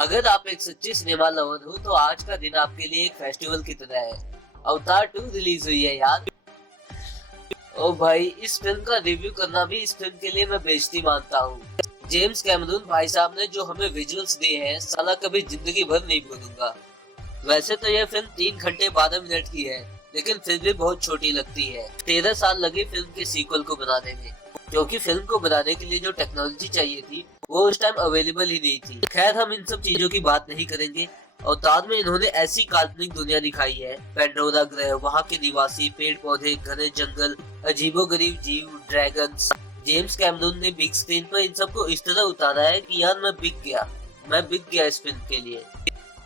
अगर आप एक सच्चे सिनेमा लवर हो तो आज का दिन आपके लिए एक फेस्टिवल की तरह है। अवतार 2 रिलीज हुई है यार। ओ भाई, इस फिल्म का रिव्यू करना भी इस फिल्म के लिए मैं बेइज्जती मानता हूँ। जेम्स कैमरून भाई साहब ने जो हमें विजुअल्स दिए हैं, साला कभी जिंदगी भर नहीं भूलूंगा। वैसे तो यह फिल्म 3 घंटे 12 मिनट की है, लेकिन फिर भी बहुत छोटी लगती है। 13 साल लगे फिल्म के सीक्वल को बनाने में, क्योंकि फिल्म को बनाने के लिए जो टेक्नोलॉजी चाहिए थी वो उस टाइम अवेलेबल ही नहीं थी। खैर, हम इन सब चीजों की बात नहीं करेंगे। अवतार में इन्होंने ऐसी काल्पनिक दुनिया दिखाई है, पेंडोरा ग्रह, वहाँ के निवासी, पेड़ पौधे, घने जंगल, अजीबोगरीब जीव, ड्रैगन्स। जेम्स कैमरून ने बिग स्क्रीन पर इन सबको इस तरह उतारा है कि यार मैं बिक गया इस फिल्म के लिए।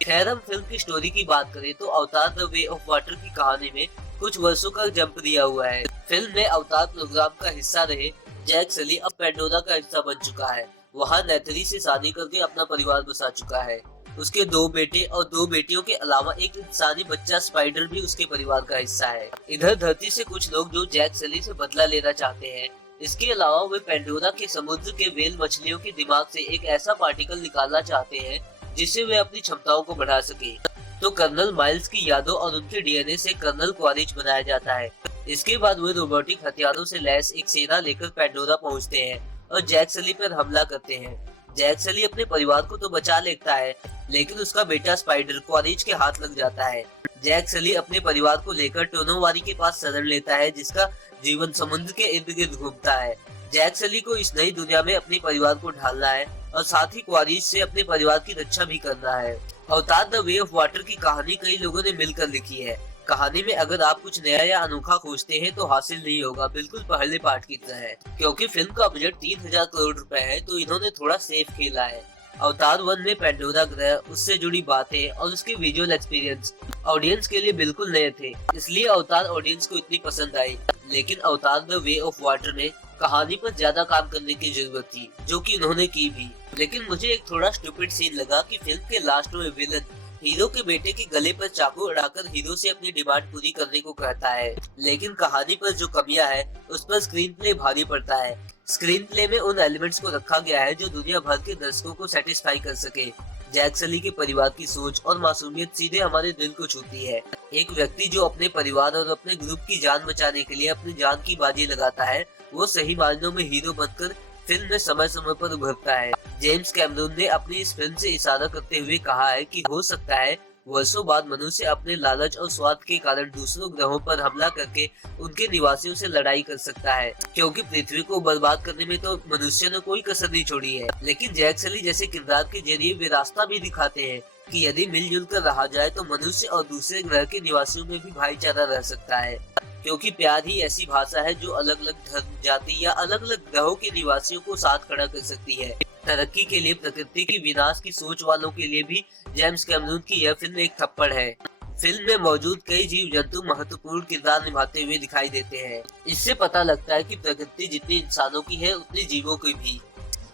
खैर, हम फिल्म की स्टोरी की बात करें तो अवतार द वे ऑफ वाटर की कहानी में कुछ वर्षों का जंप दिया हुआ है। फिल्म में अवतार प्रोग्राम का हिस्सा रहे जैक सली अब पेंडोरा का हिस्सा बन चुका है। वहाँ नेथरी से शादी करके अपना परिवार बसा चुका है। उसके 2 बेटे और 2 बेटियों के अलावा एक इंसानी बच्चा स्पाइडर भी उसके परिवार का हिस्सा है। इधर धरती से कुछ लोग जो जैक सली से बदला लेना चाहते हैं। इसके अलावा वे पेंडोरा के समुद्र के व्हेल मछलियों के दिमाग से एक ऐसा पार्टिकल निकालना चाहते हैं जिससे वे अपनी क्षमताओं को बढ़ा सके। तो कर्नल माइल्स की यादों और उनके डीएनए से कर्नल क्वारिज बनाया जाता है। इसके बाद वे रोबोटिक हथियारों से लैस एक सेना लेकर पेंडोरा पहुंचते हैं और जैक सली पर हमला करते हैं। जैक सली अपने परिवार को तो बचा लेता है, लेकिन उसका बेटा स्पाइडर क्वारिज के हाथ लग जाता है। जैक सली अपने परिवार को लेकर टोनोवारी के पास शरण लेता है, जिसका जीवन समुद्र के इर्द गिर्द घूमता है। जैक सली को इस नई दुनिया में अपने परिवार को ढालना है और साथ ही क्वारिज से अपने परिवार की रक्षा भी करना है। अवतार द वे ऑफ वाटर की कहानी कई लोगों ने मिलकर लिखी है। कहानी में अगर आप कुछ नया या अनोखा खोजते हैं तो हासिल नहीं होगा, बिल्कुल पहले पार्ट की तरह है। क्योंकि फिल्म का बजट 3000 करोड़ रुपए है, तो इन्होंने थोड़ा सेफ खेला है। अवतार 1 में पेंडोरा ग्रह, उससे जुड़ी बातें और उसके विजुअल एक्सपीरियंस ऑडियंस के लिए बिल्कुल नए थे, इसलिए अवतार ऑडियंस को इतनी पसंद आई। लेकिन अवतार द वे ऑफ वाटर में कहानी पर ज्यादा काम करने की जरूरत थी, जो कि उन्होंने की भी। लेकिन मुझे एक थोड़ा स्टूपिड सीन लगा कि फिल्म के लास्ट में विलन हीरो के बेटे के गले पर चाकू अड़ाकर हीरो से अपनी डिमांड पूरी करने को कहता है। लेकिन कहानी पर जो कमियां है उस पर स्क्रीन प्ले भारी पड़ता है। स्क्रीन प्ले में उन एलिमेंट्स को रखा गया है जो दुनिया भर के दर्शकों को सेटिस्फाई कर सके। जैक सली के परिवार की सोच और मासूमियत सीधे हमारे दिल को छूती है। एक व्यक्ति जो अपने परिवार और अपने ग्रुप की जान बचाने के लिए अपनी जान की बाजी लगाता है, वो सही मायनों में हीरो बनकर फिल्म में समय समय पर उभरता है। जेम्स कैमरून ने अपनी इस फिल्म से इशारा करते हुए कहा है कि हो सकता है वर्षों बाद मनुष्य अपने लालच और स्वार्थ के कारण दूसरों ग्रहों पर हमला करके उनके निवासियों से लड़ाई कर सकता है, क्योंकि पृथ्वी को बर्बाद करने में तो मनुष्य ने कोई कसर नहीं छोड़ी है। लेकिन जैक सली जैसे किरदार के जरिए वे रास्ता भी दिखाते हैं कि यदि मिलजुल कर रहा जाए तो मनुष्य और दूसरे ग्रह के निवासियों में भी भाईचारा रह सकता है। क्योंकि प्यार ही ऐसी भाषा है जो अलग अलग धर्म, जाति या अलग अलग ग्रहों के निवासियों को साथ खड़ा कर सकती है। तरक्की के लिए प्रकृति की विनाश की सोच वालों के लिए भी जेम्स कैमरून की यह फिल्म एक थप्पड़ है। फिल्म में मौजूद कई जीव जंतु महत्वपूर्ण किरदार निभाते हुए दिखाई देते हैं। इससे पता लगता है कि प्रकृति जितनी इंसानों की है उतनी जीवों की भी।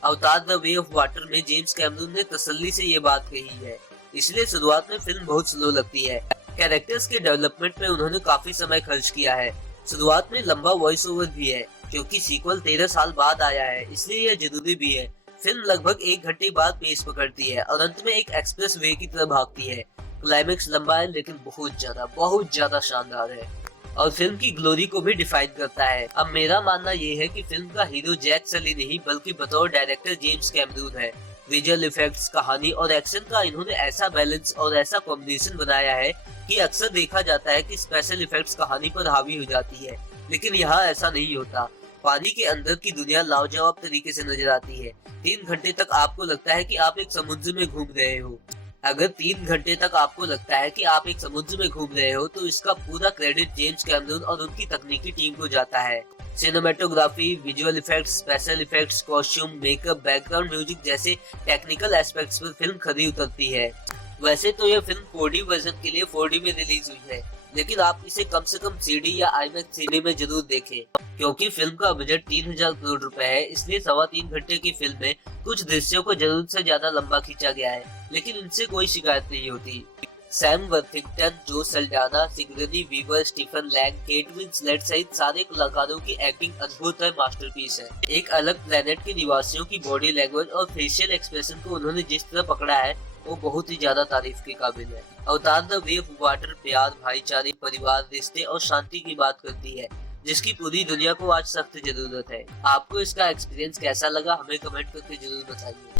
अवतार द वे ऑफ वाटर में जेम्स कैमरून ने तसल्ली से ये बात कही है, इसलिए शुरुआत में फिल्म बहुत स्लो लगती है। कैरेक्टर्स के डेवलपमेंट में उन्होंने काफी समय खर्च किया है। शुरुआत में लंबा वॉइस ओवर भी है, क्योंकि सीक्वल 13 साल बाद आया है, इसलिए यह जरूरी भी है। फिल्म लगभग 1 घंटे बाद पेस पकड़ती है और अंत में एक एक्सप्रेस वे की तरह भागती है। क्लाइमेक्स लंबा है, लेकिन बहुत ज्यादा शानदार है और फिल्म की ग्लोरी को भी डिफाइन करता है। अब मेरा मानना ये है कि फिल्म का हीरो जैक सली नहीं, बल्कि बतौर डायरेक्टर जेम्स कैमरून है। विजुअल इफेक्ट्स, कहानी और एक्शन का इन्होंने ऐसा बैलेंस और ऐसा कॉम्बिनेशन बनाया है कि अक्सर देखा जाता है कि स्पेशल इफेक्ट्स कहानी पर हावी हो जाती है, लेकिन यहाँ ऐसा नहीं होता। पानी के अंदर की दुनिया लाजवाब तरीके से नजर आती है। 3 घंटे तक आपको लगता है कि आप एक समुद्र में घूम रहे हो। अगर 3 घंटे तक आपको लगता है कि आप एक समुद्र में घूम रहे हो तो इसका पूरा क्रेडिट जेम्स कैमरून और उनकी तकनीकी टीम को जाता है। Cinematography, visual effects, special effects, costume, makeup, background music जैसे टेक्निकल एस्पेक्ट्स पर फिल्म खरी उतरती है। वैसे तो यह फिल्म 4D वर्जन के लिए 4D में रिलीज हुई है, लेकिन आप इसे कम से कम CD या IMAX 3D में जरूर देखें, क्योंकि फिल्म का बजट 3000 करोड़ रुपए है। इसलिए 3.25 घंटे की फिल्म में कुछ दृश्यों को जरूरत से ज्यादा लंबा खींचा गया है, लेकिन इनसे कोई शिकायत नहीं होती। Sam Worthington, Zoe Saldana, Sigourney Weaver, Stephen Lang, Kate Winslet सहित सारे कलाकारों की एक्टिंग अद्भुत है, मास्टरपीस है। एक अलग प्लेनेट के निवासियों की बॉडी लैंग्वेज और फेशियल एक्सप्रेशन को उन्होंने जिस तरह पकड़ा है वो बहुत ही ज्यादा तारीफ के काबिल है। अवतार द वे ऑफ वाटर प्यार, भाईचारे, परिवार, रिश्ते और शांति की बात करती है, जिसकी पूरी दुनिया को आज सख्त जरूरत है। आपको इसका एक्सपीरियंस कैसा लगा हमें कमेंट करके जरूर बताइए।